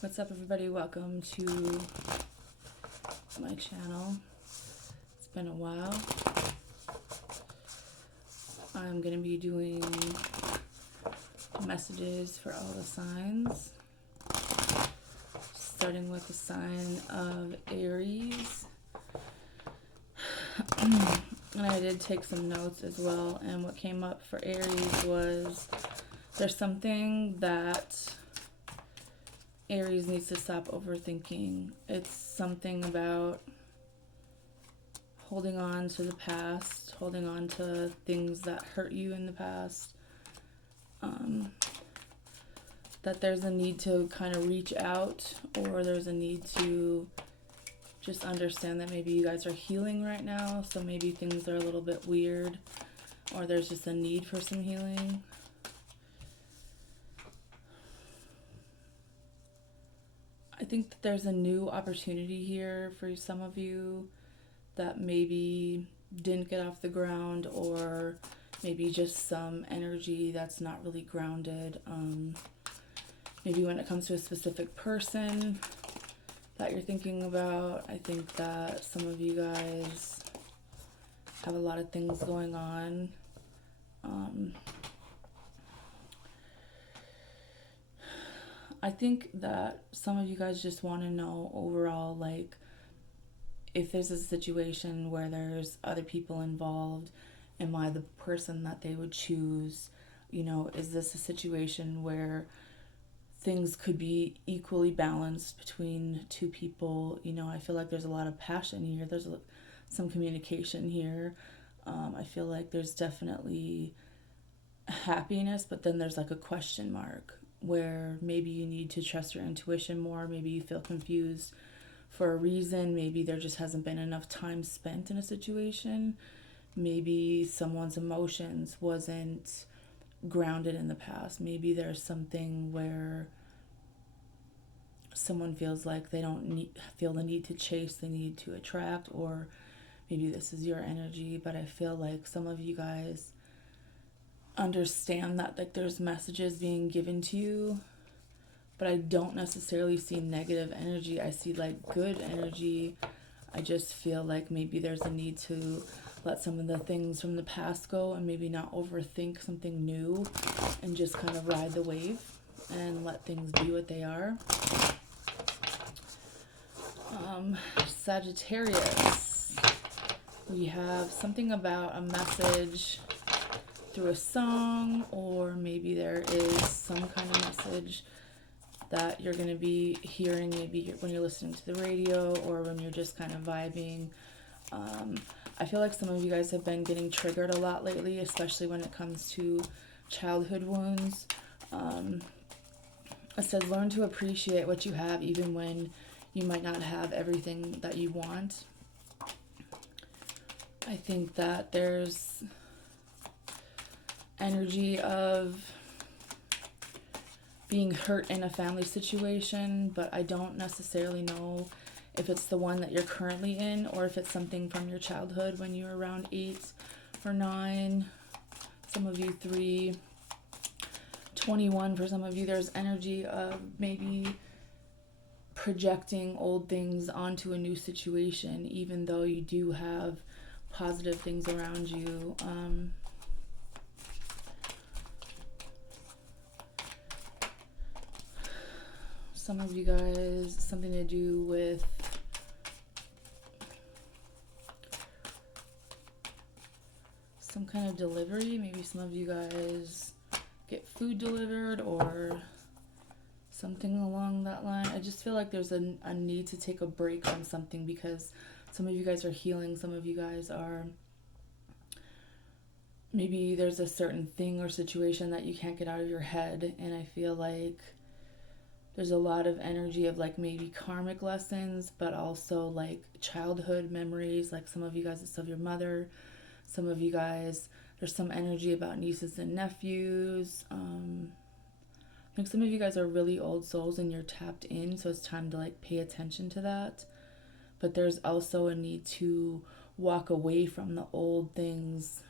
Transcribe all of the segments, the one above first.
What's up, everybody? Welcome to my channel. It's been a while. I'm going to be doing messages for all the signs, starting with the sign of Aries. And I did take some notes as well, and what came up for Aries was there's something that Aries needs to stop overthinking. It's something about holding on to the past, holding on to things that hurt you in the past. That there's a need to kind of reach out, or there's a need to just understand that maybe you guys are healing right now, so maybe things are a little bit weird, or there's just a need for some healing. I think that there's a new opportunity here for some of you that maybe didn't get off the ground, or maybe just some energy that's not really grounded. Maybe when it comes to a specific person that you're thinking about, I think that some of you guys have a lot of things going on. I think that some of you guys just want to know overall, like, if there's a situation where there's other people involved, am I the person that they would choose? You know, is this a situation where things could be equally balanced between two people? You know, I feel like there's a lot of passion here. There's some communication here. I feel like there's definitely happiness, but then there's like a question mark where maybe you need to trust your intuition more. Maybe you feel confused for a reason. Maybe there just hasn't been enough time spent in a situation. Maybe someone's emotions wasn't grounded in the past. Maybe there's something where someone feels like they don't feel the need to chase, they need to attract, or maybe this is your energy, but I feel like some of you guys understand that, like, there's messages being given to you, but I don't necessarily see negative energy. I see like good energy. I just feel like maybe there's a need to let some of the things from the past go and maybe not overthink something new, and just kind of ride the wave and let things be what they are. Sagittarius, we have something about a message through a song, or maybe there is some kind of message that you're going to be hearing maybe when you're listening to the radio, or when you're just kind of vibing. I feel like some of you guys have been getting triggered a lot lately, especially when it comes to childhood wounds. It says, learn to appreciate what you have even when you might not have everything that you want. I think that there's energy of being hurt in a family situation, but I don't necessarily know if it's the one that you're currently in, or if it's something from your childhood when you were around 8 or 9. Some of you 3, 21 for some of you. There's energy of maybe projecting old things onto a new situation, even though you do have positive things around you. Some of you guys, something to do with some kind of delivery. Maybe some of you guys get food delivered or something along that line. I just feel like there's a need to take a break from something, because some of you guys are healing. Some of you guys are, maybe there's a certain thing or situation that you can't get out of your head, and I feel like there's a lot of energy of like maybe karmic lessons, but also like childhood memories. Like some of you guys, it's of your mother. Some of you guys, there's some energy about nieces and nephews. I think some of you guys are really old souls and you're tapped in, so it's time to like pay attention to that. But there's also a need to walk away from the old things.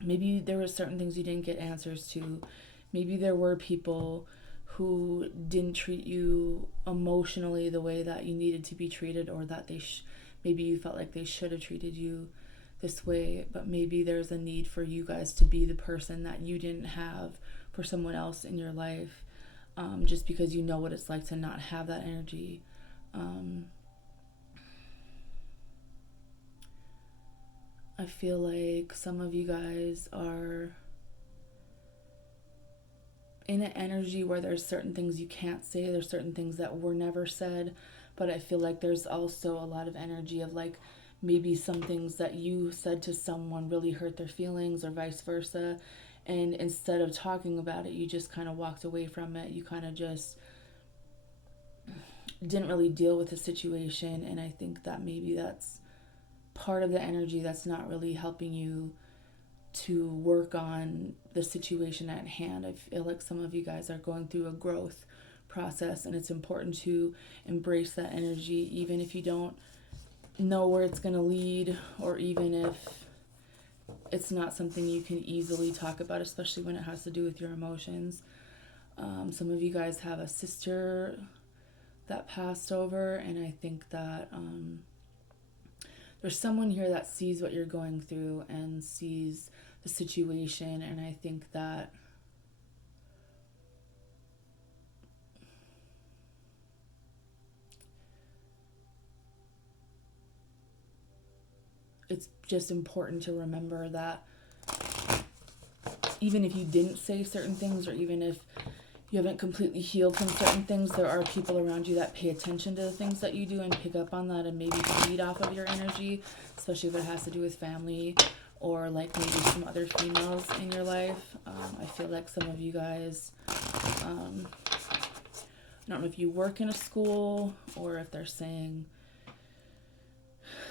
Maybe there were certain things you didn't get answers to. Maybe there were people who didn't treat you emotionally the way that you needed to be treated, or that maybe you felt like they should have treated you this way, but maybe there's a need for you guys to be the person that you didn't have for someone else in your life, just because you know what it's like to not have that energy. I feel like some of you guys are in an energy where there's certain things you can't say, there's certain things that were never said, but I feel like there's also a lot of energy of like maybe some things that you said to someone really hurt their feelings, or vice versa, and instead of talking about it, you just kind of walked away from it. You kind of just didn't really deal with the situation, and I think that maybe that's part of the energy that's not really helping you to work on the situation at hand. I feel like some of you guys are going through a growth process, and it's important to embrace that energy, even if you don't know where it's going to lead, or even if it's not something you can easily talk about, especially when it has to do with your emotions. Some of you guys have a sister that passed over, and I think that there's someone here that sees what you're going through and sees the situation, and I think that it's just important to remember that even if you didn't say certain things, or even if you haven't completely healed from certain things, there are people around you that pay attention to the things that you do and pick up on that and maybe feed off of your energy, especially if it has to do with family or like maybe some other females in your life. I feel like some of you guys, I don't know if you work in a school, or if they're saying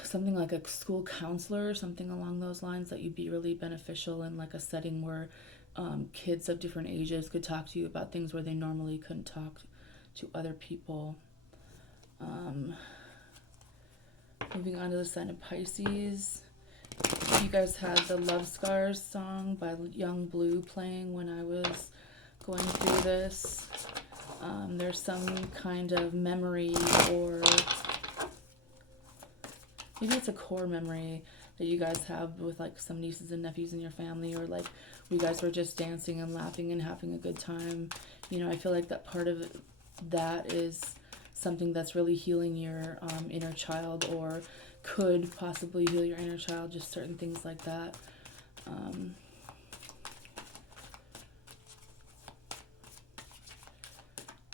something like a school counselor or something along those lines, that you'd be really beneficial in like a setting where kids of different ages could talk to you about things where they normally couldn't talk to other people. Moving on to the sign of Pisces. You guys had the Love Scars song by Young Blue playing when I was going through this. There's some kind of memory, or maybe it's a core memory that you guys have with like some nieces and nephews in your family, or like you guys were just dancing and laughing and having a good time. You know, I feel like that part of that is something that's really healing your inner child, or could possibly heal your inner child, just certain things like that.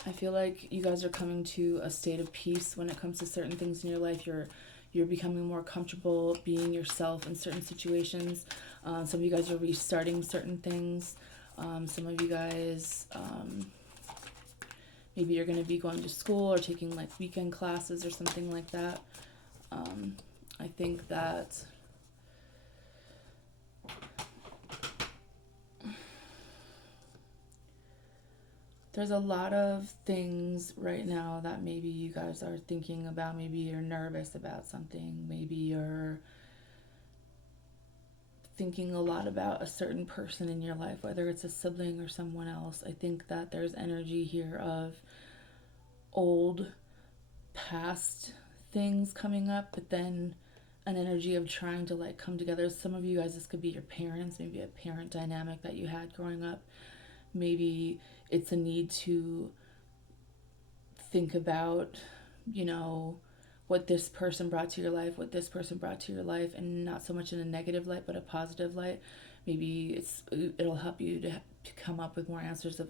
I feel like you guys are coming to a state of peace when it comes to certain things in your life. You're becoming more comfortable being yourself in certain situations. Some of you guys are restarting certain things. Some of you guys, maybe you're going to be going to school or taking like weekend classes or something like that. I think that there's a lot of things right now that maybe you guys are thinking about. Maybe you're nervous about something. Maybe you're thinking a lot about a certain person in your life, whether it's a sibling or someone else. I think that there's energy here of old past things coming up, but then an energy of trying to like come together. Some of you guys, this could be your parents, maybe a parent dynamic that you had growing up. Maybe it's a need to think about, you know, what this person brought to your life, what this person brought to your life, and not so much in a negative light, but a positive light. Maybe it'll help you to come up with more answers of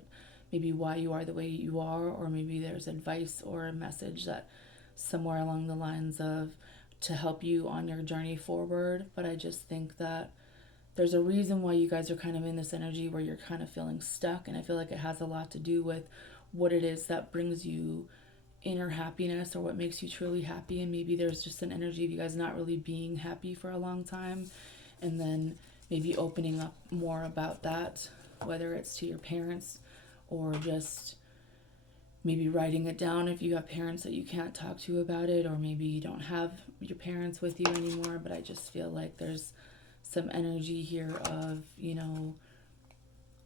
maybe why you are the way you are, or maybe there's advice or a message that somewhere along the lines of to help you on your journey forward. But I just think that there's a reason why you guys are kind of in this energy where you're kind of feeling stuck, and I feel like it has a lot to do with what it is that brings you inner happiness, or what makes you truly happy. And maybe there's just an energy of you guys not really being happy for a long time, and then maybe opening up more about that, whether it's to your parents or just maybe writing it down if you have parents that you can't talk to about it, or maybe you don't have your parents with you anymore. But I just feel like there's some energy here of, you know,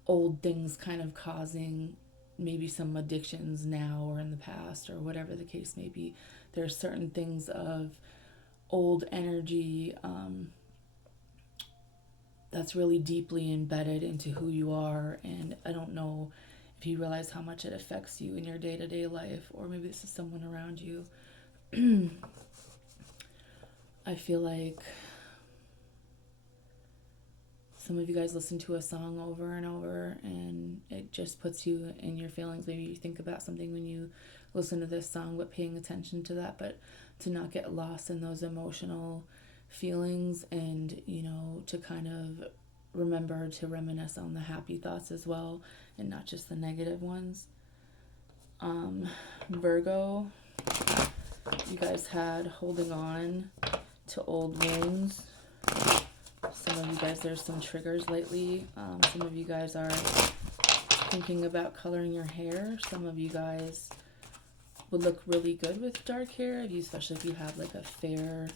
old things kind of causing maybe some addictions now or in the past or whatever the case may be. There are certain things of old energy that's really deeply embedded into who you are, and I don't know if you realize how much it affects you in your day-to-day life, or maybe this is someone around you. I feel like some of you guys listen to a song over and over and it just puts you in your feelings. Maybe you think about something when you listen to this song, but paying attention to that, but to not get lost in those emotional feelings, and to kind of remember to reminisce on the happy thoughts as well and not just the negative ones. Virgo, you guys had holding on to old wounds. Some of you guys, there's some triggers lately. Some of you guys are thinking about coloring your hair. Some of you guys would look really good with dark hair, especially if you have like a fair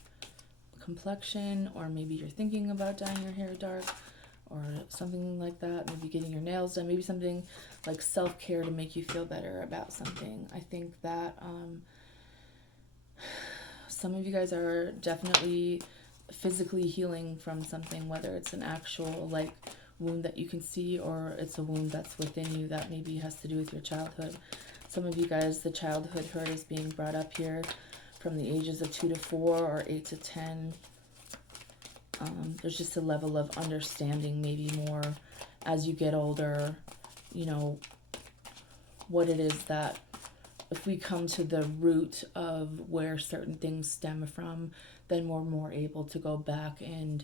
complexion, or maybe you're thinking about dyeing your hair dark or something like that. Maybe getting your nails done, maybe something like self-care to make you feel better about something. I think that some of you guys are definitely physically healing from something, whether it's an actual like wound that you can see, or it's a wound that's within you that maybe has to do with your childhood. Some of you guys, the childhood hurt is being brought up here from the ages of 2 to 4 or 8 to 10. There's just a level of understanding, maybe more as you get older, what it is that, if we come to the root of where certain things stem from, then we're more able to go back and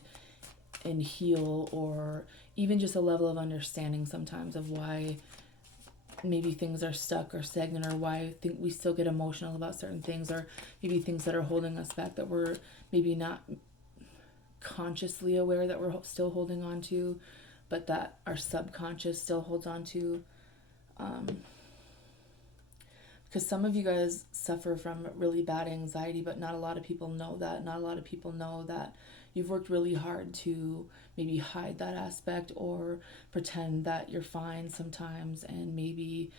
heal, or even just a level of understanding sometimes of why maybe things are stuck or stagnant, or why I think we still get emotional about certain things, or maybe things that are holding us back that we're maybe not consciously aware that we're still holding on to, but that our subconscious still holds on to. Because some of you guys suffer from really bad anxiety, but not a lot of people know that. Not a lot of people know that you've worked really hard to maybe hide that aspect or pretend that you're fine sometimes, and maybe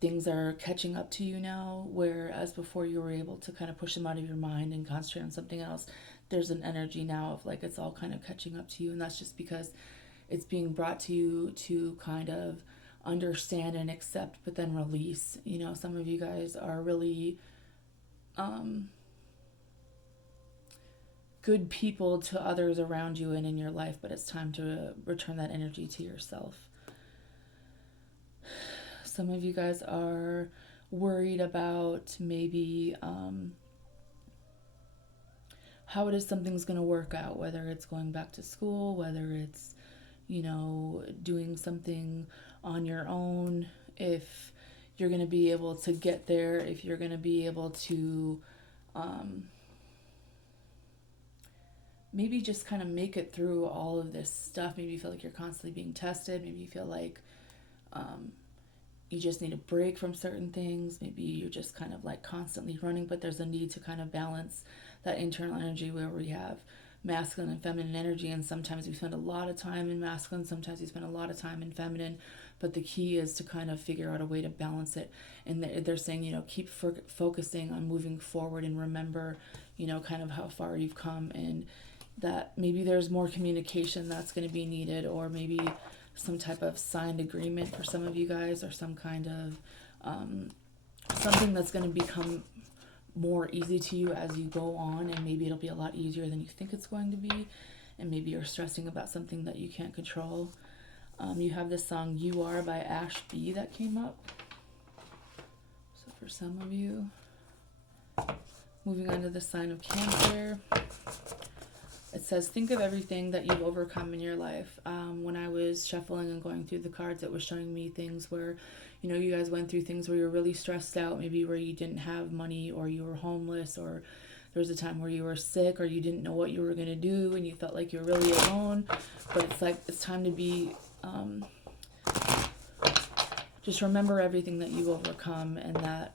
things are catching up to you now, whereas before you were able to kind of push them out of your mind and concentrate on something else. There's an energy now of like it's all kind of catching up to you, and that's just because it's being brought to you to kind of understand and accept, but then release. Some of you guys are really good people to others around you and in your life, but it's time to return that energy to yourself. Some of you guys are worried about maybe how it is something's going to work out, whether it's going back to school, whether it's doing something on your own, if you're going to be able to get there, if you're going to be able to maybe just kind of make it through all of this stuff. Maybe you feel like you're constantly being tested. Maybe you feel like you just need a break from certain things. Maybe you're just kind of like constantly running, but there's a need to kind of balance that internal energy where we have masculine and feminine energy, and sometimes we spend a lot of time in masculine, sometimes we spend a lot of time in feminine, but the key is to kind of figure out a way to balance it. And they're saying, keep focusing on moving forward, and remember, kind of how far you've come, and that maybe there's more communication that's going to be needed, or maybe some type of signed agreement for some of you guys, or some kind of something that's going to become more easy to you as you go on, and maybe it'll be a lot easier than you think it's going to be, and maybe you're stressing about something that you can't control. You have this song "You Are" by Ash B that came up. So for some of you, moving on to the sign of Cancer, it says, think of everything that you've overcome in your life. When I was shuffling and going through the cards, it was showing me things where, you guys went through things where you're really stressed out, maybe where you didn't have money, or you were homeless, or there was a time where you were sick, or you didn't know what you were going to do, and you felt like you're really alone. But it's like, it's time to be, just remember everything that you've overcome, and that,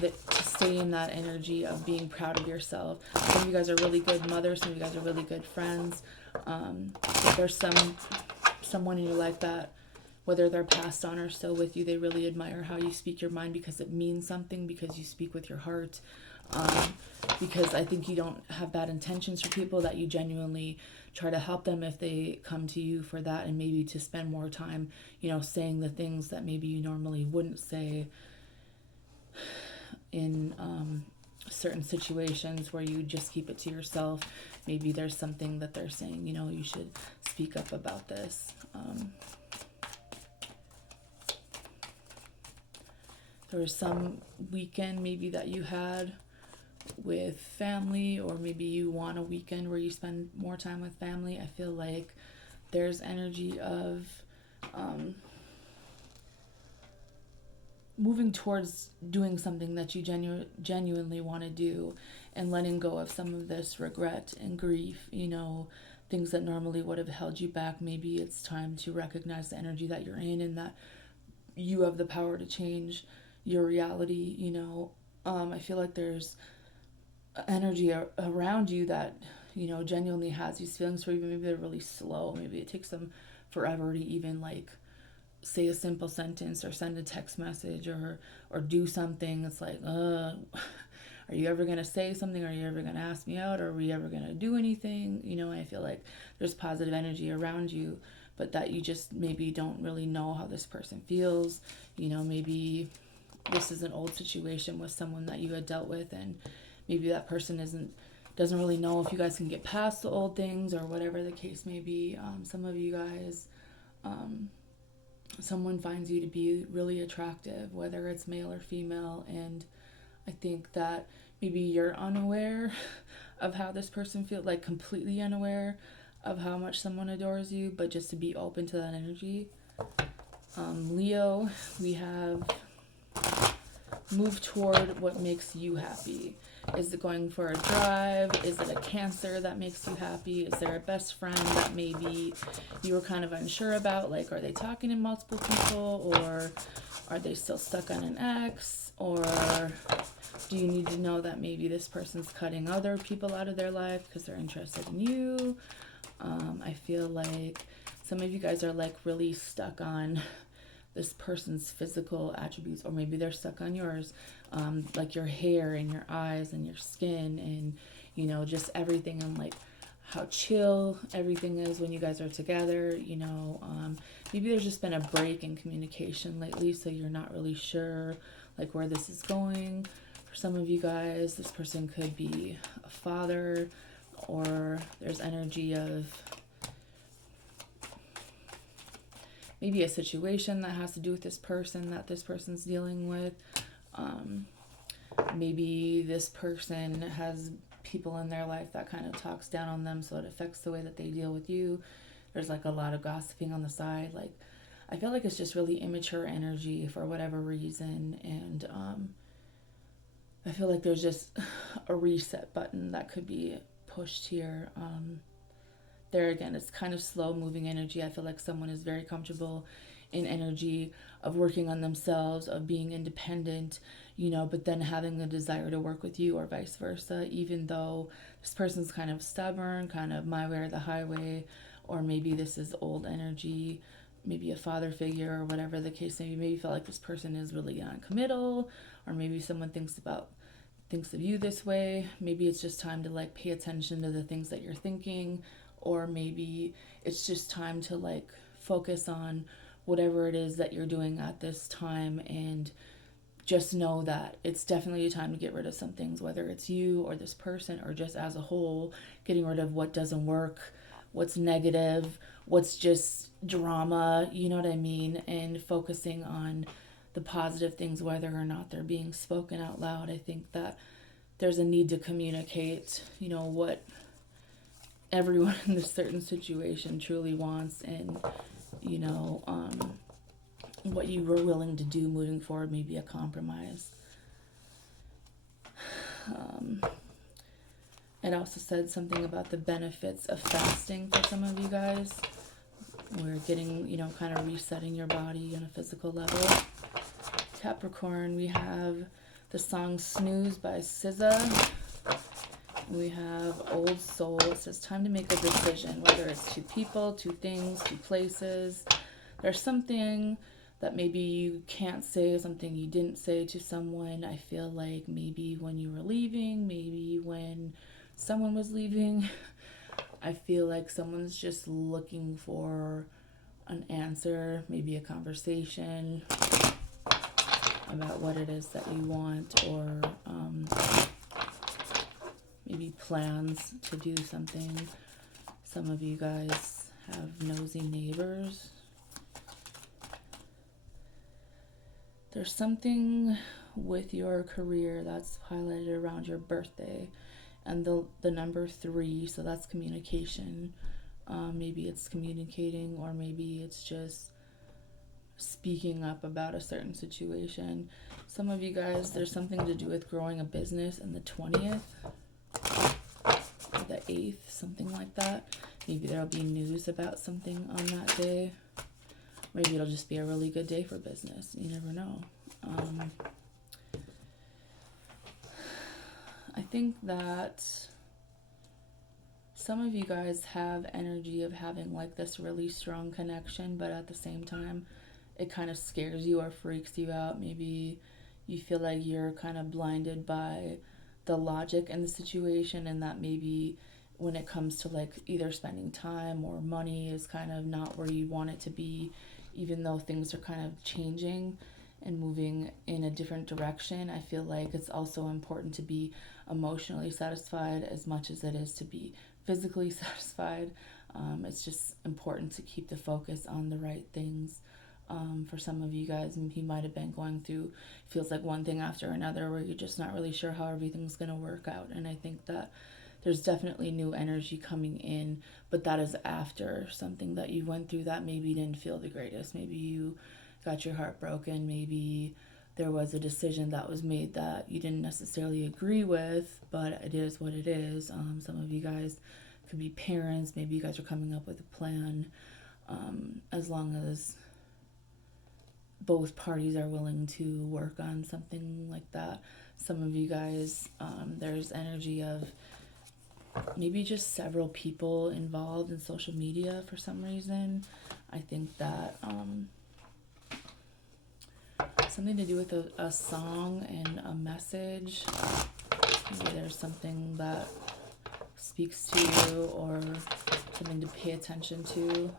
that to stay in that energy of being proud of yourself. Some of you guys are really good mothers, some of you guys are really good friends. If there's someone in your life that whether they're passed on or still with you, they really admire how you speak your mind because it means something, because you speak with your heart. Because I think you don't have bad intentions for people, that you genuinely try to help them if they come to you for that, and maybe to spend more time, you know, saying the things that maybe you normally wouldn't say in certain situations where you just keep it to yourself. Maybe there's something that they're saying, you know, you should speak up about this. There was some weekend maybe that you had with family, or maybe you want a weekend where you spend more time with family. I feel like there's energy of moving towards doing something that you genuinely want to do, and letting go of some of this regret and grief, you know, things that normally would have held you back. Maybe it's time to recognize the energy that you're in, and that you have the power to change your reality, you know. I feel like there's energy around you that, you know, genuinely has these feelings for you. Maybe they're really slow. Maybe it takes them forever to even like say a simple sentence or send a text message or do something. It's like, are you ever going to say something? Are you ever going to ask me out? Or are we ever going to do anything? You know, I feel like there's positive energy around you, but that you just maybe don't really know how this person feels. You know, maybe this is an old situation with someone that you had dealt with, and maybe that person doesn't really know if you guys can get past the old things, or whatever the case may be. Some of you guys, someone finds you to be really attractive, whether it's male or female, and I think that maybe you're unaware of how this person feels, like completely unaware of how much someone adores you, but just to be open to that energy. Leo, we have move toward what makes you happy. Is it going for a drive? Is it a Cancer that makes you happy? Is there a best friend that maybe you were kind of unsure about? Like, are they talking to multiple people, or are they still stuck on an ex? Or do you need to know that maybe this person's cutting other people out of their life because they're interested in you? I feel like some of you guys are like really stuck on this person's physical attributes, or maybe they're stuck on yours, like your hair and your eyes and your skin, and you know, just everything, and like how chill everything is when you guys are together. You know, maybe there's just been a break in communication lately, so you're not really sure like where this is going. For some of you guys, this person could be a father, or there's energy of maybe a situation that has to do with this person that this person's dealing with. Maybe this person has people in their life that kind of talks down on them, so it affects the way that they deal with you. There's like a lot of gossiping on the side. Like, I feel like it's just really immature energy for whatever reason, and I feel like there's just a reset button that could be pushed here. There again, it's kind of slow moving energy. I feel like someone is very comfortable in energy of working on themselves, of being independent, you know, but then having the desire to work with you, or vice versa, even though this person's kind of stubborn, kind of my way or the highway, or maybe this is old energy, maybe a father figure, or whatever the case may be. Maybe you feel like this person is really non-committal, or maybe someone thinks of you this way. Maybe it's just time to like pay attention to the things that you're thinking, or maybe it's just time to like focus on whatever it is that you're doing at this time, and just know that it's definitely a time to get rid of some things, whether it's you or this person, or just as a whole, getting rid of what doesn't work, what's negative, what's just drama, you know what I mean, and focusing on the positive things, whether or not they're being spoken out loud. I think that there's a need to communicate, you know, what everyone in this certain situation truly wants, and you know, what you were willing to do moving forward, maybe a compromise. It also said something about the benefits of fasting for some of you guys. We're getting, you know, kind of resetting your body on a physical level. Capricorn, we have the song Snooze by SZA. We have Old Soul. It says time to make a decision, whether it's two people, two things, two places. there's something that maybe you can't say, something you didn't say to someone. I feel like maybe when you were leaving, maybe when someone was leaving, I feel like someone's just looking for an answer, maybe a conversation about what it is that you want, or maybe plans to do something. Some of you guys have nosy neighbors. There's something with your career that's highlighted around your birthday, and the number 3, so that's communication. Maybe it's communicating, or maybe it's just speaking up about a certain situation. Some of you guys, there's something to do with growing a business, and the 20th, or the 8th, something like that. Maybe there'll be news about something on that day. Maybe it'll just be a really good day for business. You never know. I think that some of you guys have energy of having like this really strong connection, but at the same time, it kind of scares you or freaks you out. Maybe you feel like you're kind of blinded by the logic in the situation, and that maybe when it comes to like either spending time or money is kind of not where you want it to be, even though things are kind of changing and moving in a different direction. I feel like it's also important to be emotionally satisfied as much as it is to be physically satisfied. It's just important to keep the focus on the right things. For some of you guys, you might have been going through, feels like one thing after another, where you're just not really sure how everything's going to work out. And I think that there's definitely new energy coming in, but that is after something that you went through that maybe didn't feel the greatest. Maybe you got your heart broken. Maybe there was a decision that was made that you didn't necessarily agree with, but it is what it is. Some of you guys could be parents. Maybe you guys are coming up with a plan, as long as both parties are willing to work on something like that. Some of you guys, there's energy of maybe just several people involved in social media for some reason. I think that something to do with a song and a message. Maybe there's something that speaks to you, or something to pay attention to.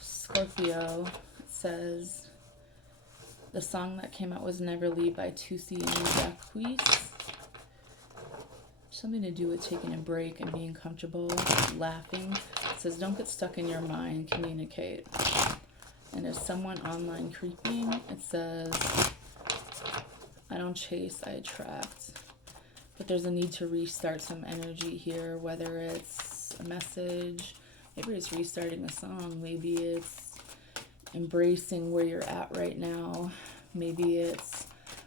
Scorpio says the song that came out was Never Leave by Tusi and Jacquees. Something to do with taking a break and being comfortable, laughing. It says don't get stuck in your mind, communicate. And is someone online creeping? It says I don't chase, I attract. But there's a need to restart some energy here, whether it's a message, maybe it's restarting a song, maybe it's embracing where you're at right now, maybe it's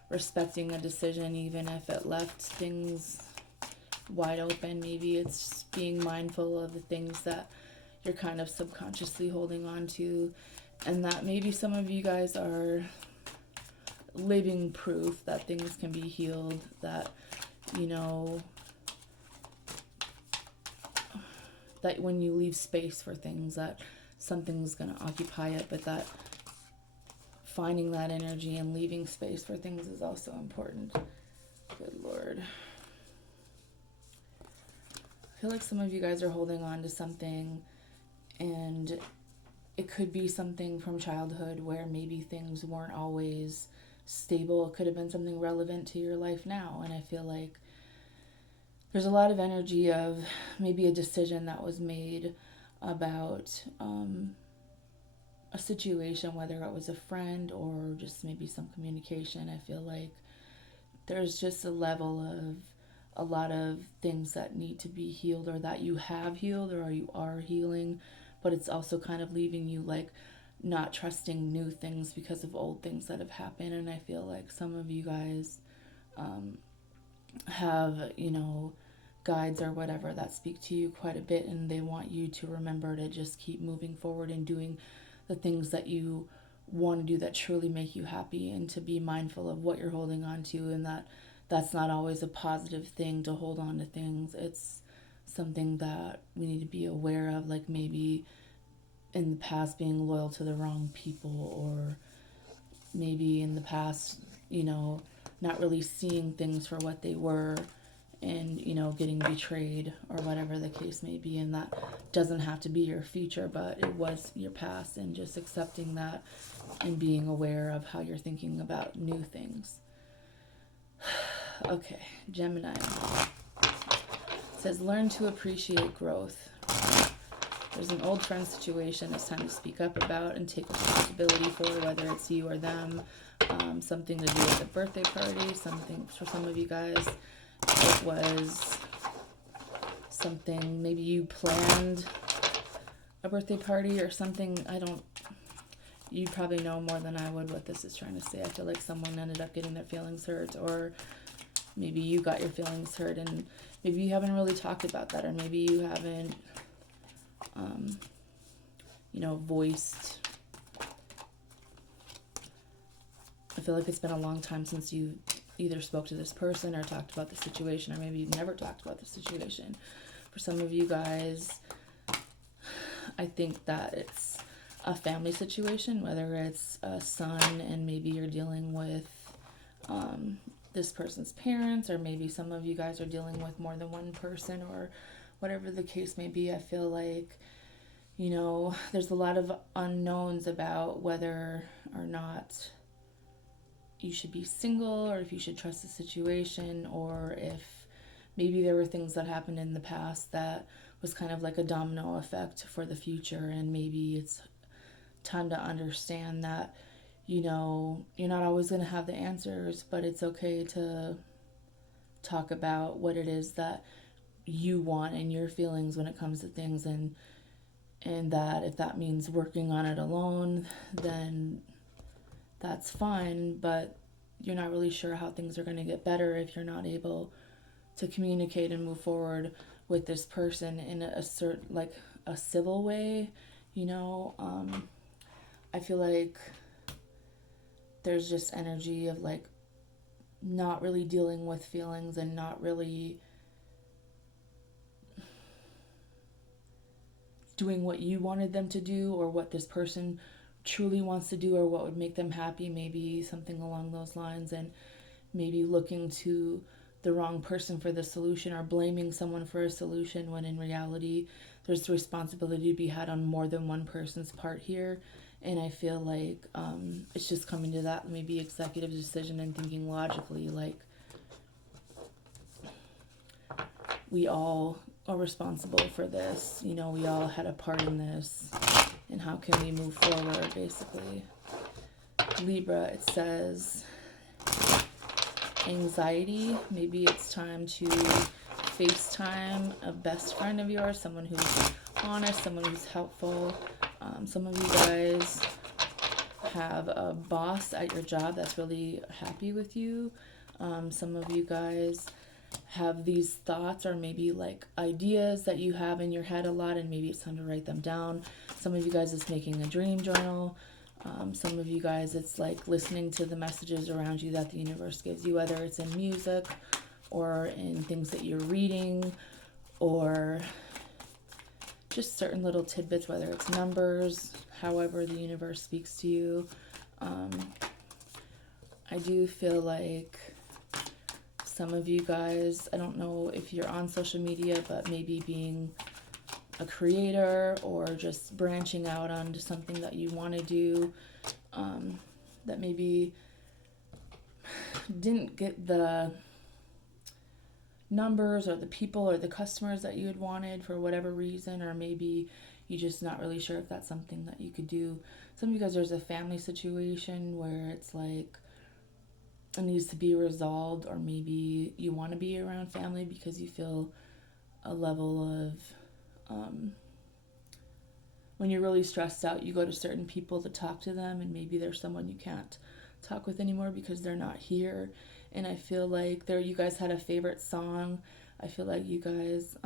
respecting a decision even if it left things wide open. Maybe it's being mindful of the things that you're kind of subconsciously holding on to, and that maybe some of you guys are living proof that things can be healed, that, you know, that when you leave space for things, that something's going to occupy it, but that finding that energy and leaving space for things is also important. Good Lord. I feel like some of you guys are holding on to something, and it could be something from childhood where maybe things weren't always stable. It could have been something relevant to your life now, and I feel like there's a lot of energy of maybe a decision that was made about a situation, whether it was a friend or just maybe some communication. I feel like there's just a level of a lot of things that need to be healed, or that you have healed, or you are healing, but it's also kind of leaving you like not trusting new things because of old things that have happened. And I feel like some of you guys have, you know, guides or whatever that speak to you quite a bit, and they want you to remember to just keep moving forward and doing the things that you want to do that truly make you happy, and to be mindful of what you're holding on to, and that that's not always a positive thing to hold on to things. It's something that we need to be aware of, like maybe in the past being loyal to the wrong people, or maybe in the past, not really seeing things for what they were, and getting betrayed or whatever the case may be. And that doesn't have to be your future, but it was your past, and just accepting that and being aware of how you're thinking about new things. Okay, Gemini. It says learn to appreciate growth. There's an old friend situation it's time to speak up about and take responsibility for, whether it's you or them. Something to do with a birthday party. Something for some of you guys, it was something, maybe you planned a birthday party or something. You probably know more than I would what this is trying to say. I feel like someone ended up getting their feelings hurt, or maybe you got your feelings hurt, and maybe you haven't really talked about that, or maybe you haven't voiced. I feel like it's been a long time since you either spoke to this person or talked about the situation, or maybe you've never talked about the situation. For some of you guys, I think that it's a family situation, whether it's a son and maybe you're dealing with this person's parents, or maybe some of you guys are dealing with more than one person, or whatever the case may be. I feel like, there's a lot of unknowns about whether or not you should be single, or if you should trust the situation, or if maybe there were things that happened in the past that was kind of like a domino effect for the future, and maybe it's time to understand that, you're not always going to have the answers, but it's okay to talk about what it is that you want and your feelings when it comes to things, and that if that means working on it alone, then that's fine, but you're not really sure how things are going to get better if you're not able to communicate and move forward with this person in a civil way. I feel like there's just energy of like not really dealing with feelings, and not really doing what you wanted them to do, or what this person truly wants to do, or what would make them happy, maybe something along those lines, and maybe looking to the wrong person for the solution, or blaming someone for a solution, when in reality there's responsibility to be had on more than one person's part here. And I feel like it's just coming to that maybe executive decision and thinking logically, like we all are responsible for this, we all had a part in this, and how can we move forward, basically. Libra, it says anxiety. Maybe it's time to FaceTime a best friend of yours, someone who's honest, someone who's helpful. Some of you guys have a boss at your job that's really happy with you. Some of you guys have these thoughts, or maybe like ideas that you have in your head a lot, and maybe it's time to write them down. Some of you guys, it's making a dream journal. Some of you guys, it's like listening to the messages around you that the universe gives you, whether it's in music or in things that you're reading, or just certain little tidbits, whether it's numbers, however the universe speaks to you. I do feel like some of you guys, I don't know if you're on social media, but maybe being a creator, or just branching out onto something that you want to do, that maybe didn't get the numbers or the people or the customers that you had wanted for whatever reason, or maybe you're just not really sure if that's something that you could do. Some of you guys, there's a family situation where it's like it needs to be resolved, or maybe you want to be around family because you feel a level of when you're really stressed out, you go to certain people to talk to them, and maybe there's someone you can't talk with anymore because they're not here. And I feel like you guys had a favorite song. I feel like you guys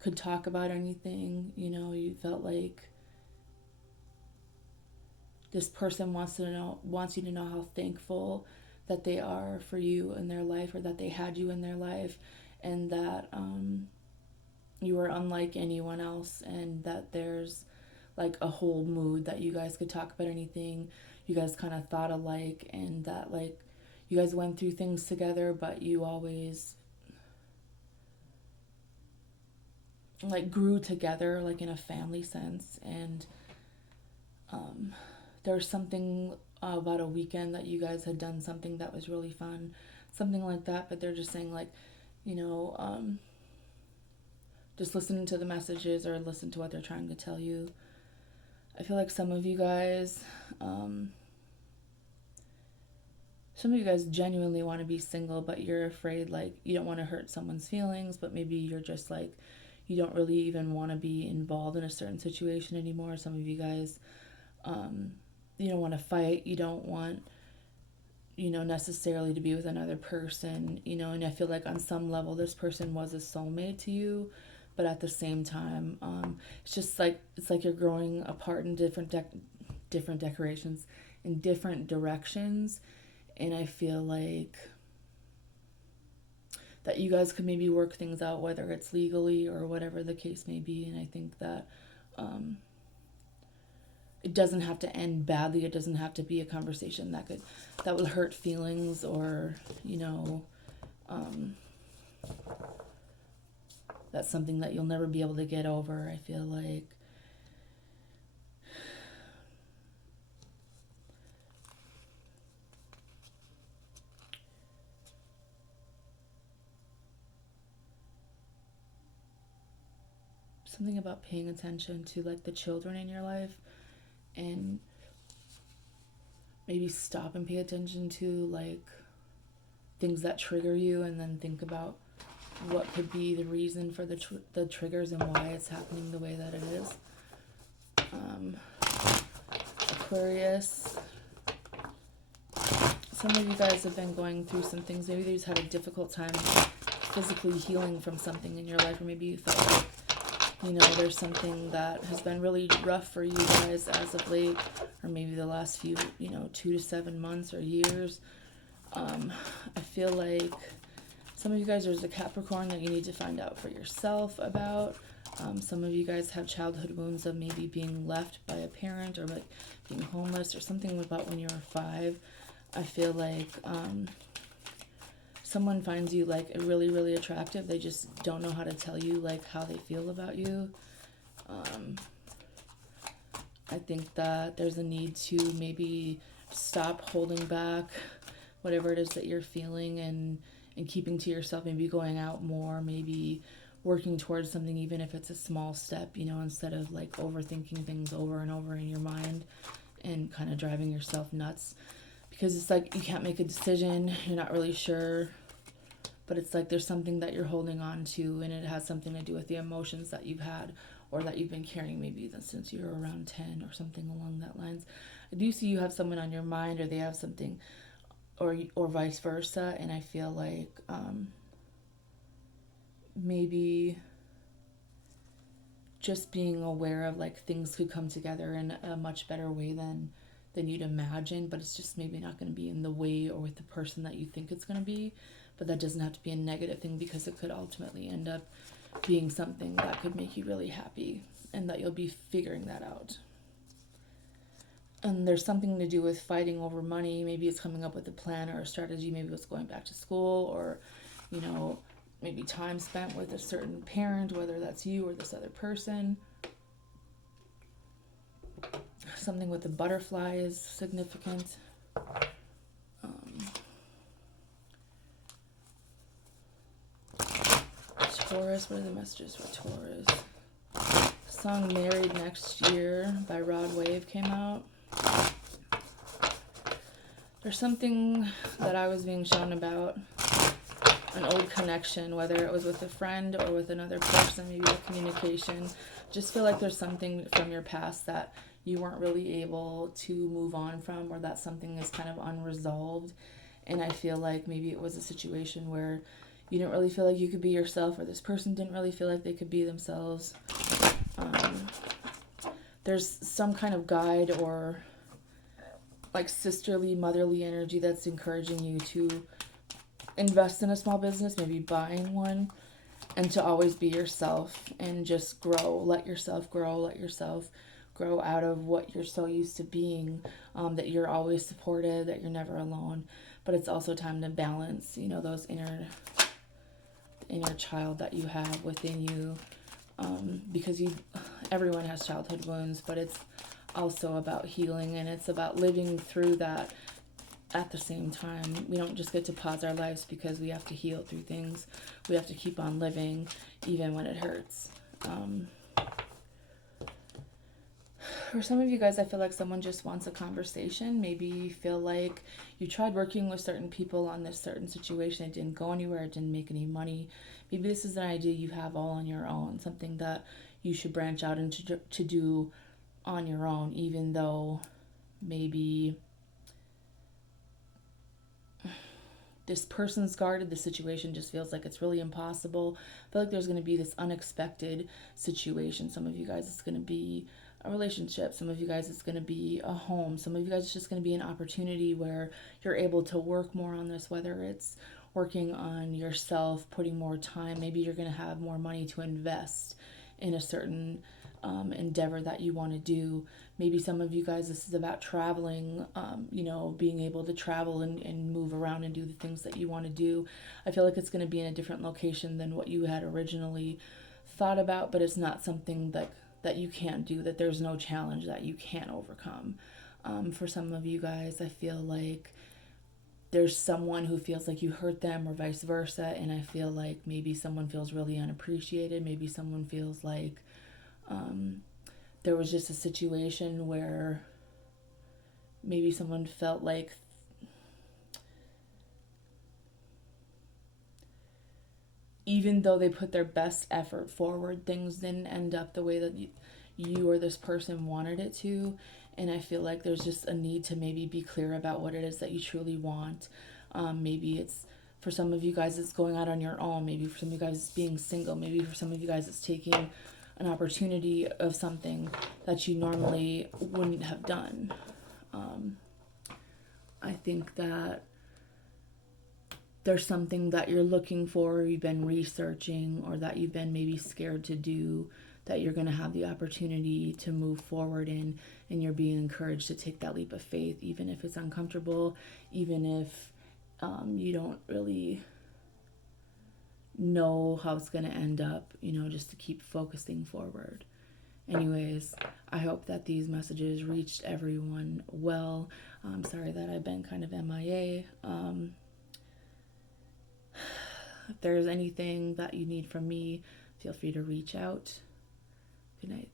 could talk about anything. You felt like this person wants you to know how thankful that they are for you in their life, or that they had you in their life, and that you are unlike anyone else, and that there's like a whole mood that you guys could talk about anything. You guys kind of thought alike, and that like you guys went through things together, but you always like grew together, like in a family sense. And there's something about a weekend that you guys had done something that was really fun, something like that. But they're just saying like, you know, just listen to the messages or listen to what they're trying to tell you. I feel like some of you guys genuinely want to be single, but you're afraid, like, you don't want to hurt someone's feelings, but maybe you're just like, you don't really even want to be involved in a certain situation anymore. Some of you guys, you don't want to fight. You don't want, necessarily to be with another person, and I feel like on some level this person was a soulmate to you, but at the same time, it's just like, it's like you're growing apart in different decorations, in different directions. And I feel like that you guys could maybe work things out, whether it's legally or whatever the case may be. And I think that it doesn't have to end badly. It doesn't have to be a conversation that would hurt feelings, or that's something that you'll never be able to get over. I feel like something about paying attention to like the children in your life, and maybe stop and pay attention to like things that trigger you, and then think about what could be the reason for the triggers and why it's happening the way that it is. Aquarius, some of you guys have been going through some things. Maybe you just had a difficult time physically healing from something in your life, or maybe you felt like, there's something that has been really rough for you guys as of late, or maybe the last few, 2 to 7 months or years. I feel like some of you guys, there's a Capricorn that you need to find out for yourself about. Some of you guys have childhood wounds of maybe being left by a parent, or like being homeless, or something about when you were 5. I feel like someone finds you like really, really attractive. They just don't know how to tell you like how they feel about you. I think that there's a need to maybe stop holding back whatever it is that you're feeling, and keeping to yourself, maybe going out more, maybe working towards something, even if it's a small step, instead of like overthinking things over and over in your mind and kind of driving yourself nuts. Because it's like you can't make a decision, you're not really sure, but it's like there's something that you're holding on to, and it has something to do with the emotions that you've had, or that you've been carrying maybe since you were around 10 or something along that lines. I do see you have someone on your mind, or they have something, or vice versa. And I feel like maybe just being aware of like things could come together in a much better way than you'd imagine, but it's just maybe not going to be in the way or with the person that you think it's going to be. But that doesn't have to be a negative thing, because it could ultimately end up being something that could make you really happy, and that you'll be figuring that out. And there's something to do with fighting over money. Maybe it's coming up with a plan or a strategy. Maybe it's going back to school, or maybe time spent with a certain parent, whether that's you or this other person. Something with the butterfly is significant. Taurus, what are the messages for Taurus? The song Married Next Year by Rod Wave came out. There's something that I was being shown about an old connection, whether it was with a friend or with another person, maybe with communication. Just feel like there's something from your past that you weren't really able to move on from, or that something is kind of unresolved. And I feel like maybe it was a situation where you didn't really feel like you could be yourself, or this person didn't really feel like they could be themselves. There's some kind of guide or like sisterly, motherly energy that's encouraging you to invest in a small business, maybe buying one. and to always be yourself and just grow. Let yourself grow. Let yourself grow out of what you're so used to being, that you're always supported, that you're never alone. But it's also time to balance, you know, those inner child that you have within you, because everyone has childhood wounds, but it's also about healing, and it's about living through that at the same time. We don't just get to pause our lives because we have to heal through things. We have to keep on living even when it hurts. For some of you guys, I feel like someone just wants a conversation. Maybe you feel like you tried working with certain people on this certain situation. It didn't go anywhere. It didn't make any money. Maybe this is an idea you have all on your own, something that you should branch out into to do on your own, even though maybe this person's guarded, the situation just feels like it's really impossible. I feel like there's going to be this unexpected situation. Some of you guys, it's going to be a relationship. Some of you guys, it's going to be a home. Some of you guys, it's just going to be an opportunity where you're able to work more on this, whether it's working on yourself, putting more time. Maybe you're going to have more money to invest in a certain endeavor that you want to do. Maybe some of you guys, this is about traveling, being able to travel and move around and do the things that you want to do. I feel like it's going to be in a different location than what you had originally thought about, but it's not something that you can't do, that there's no challenge that you can't overcome. For some of you guys, I feel like there's someone who feels like you hurt them or vice versa, and I feel like maybe someone feels really unappreciated. Maybe someone feels like there was just a situation where maybe someone felt like even though they put their best effort forward, things didn't end up the way that you or this person wanted it to. And I feel like there's just a need to maybe be clear about what it is that you truly want. Maybe it's, for some of you guys, it's going out on your own. Maybe for some of you guys, it's being single. Maybe for some of you guys, it's taking an opportunity of something that you normally wouldn't have done. I think that there's something that you're looking for, or you've been researching, or that you've been maybe scared to do, that you're going to have the opportunity to move forward in, and you're being encouraged to take that leap of faith, even if it's uncomfortable, even if you don't really know how it's going to end up, just to keep focusing forward. Anyways, I hope that these messages reached everyone well. I'm sorry that I've been kind of MIA. If there's anything that you need from me, feel free to reach out. Good night.